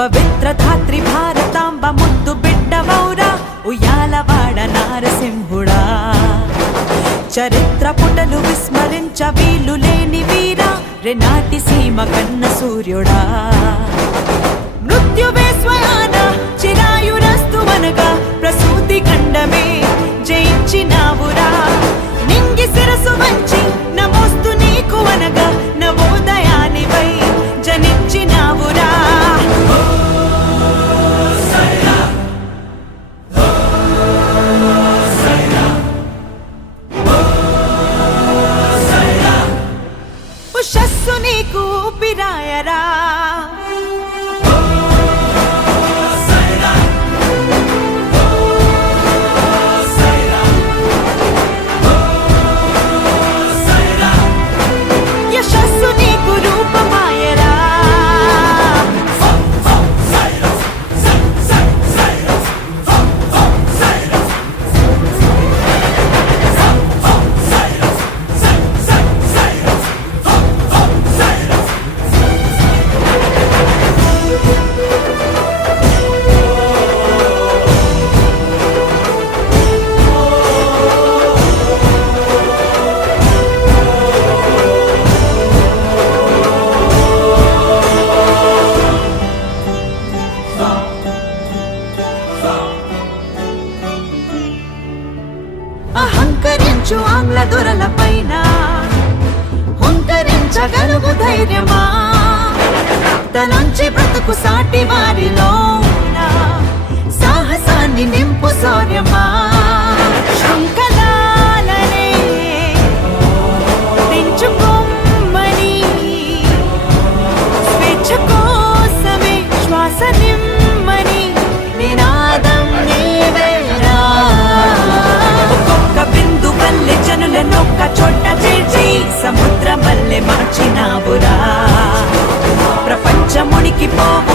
పవిత్ర ధాత్రి భారతాంబ ముద్దు బిడ్డవౌరా ఉయ్యాలవాడ నారసింహుడా చరిత్ర పుటలు విస్మరించ వీలు లేని వీరా రెనాటి సీమ కన్న సూర్యుడా మృత్యువే స్వయాన చిరాయురస్తువనగా ప్రసూతి ఖండమే జయించినావురా నింగి శిరసు వంచి నమోస్తు నీకు అనగా నవోదయానివై జనించినావురా ఉషస్సు నీకు ఊపిరాయరా యశస్సు నీకు రూపమాయరా అహంకరించు ఆంగ్ల దొరల పైన హుంకరించగలుగు ధైర్యమా తలంచి బ్రతుకు సాటి వారిలో సాహసాన్ని నింపు శౌర్యమా శృంఖలాలనే తెంచుకొమ్మని స్వేచ్ఛ కోసమే శ్వాస నిమ్మని నినాదం నీవేరా బిందు వల్లే జనులనొక్క చోట చేర్చి సముద్రం వల్లే మార్చినావురా ప్రపంచమునికి పోవ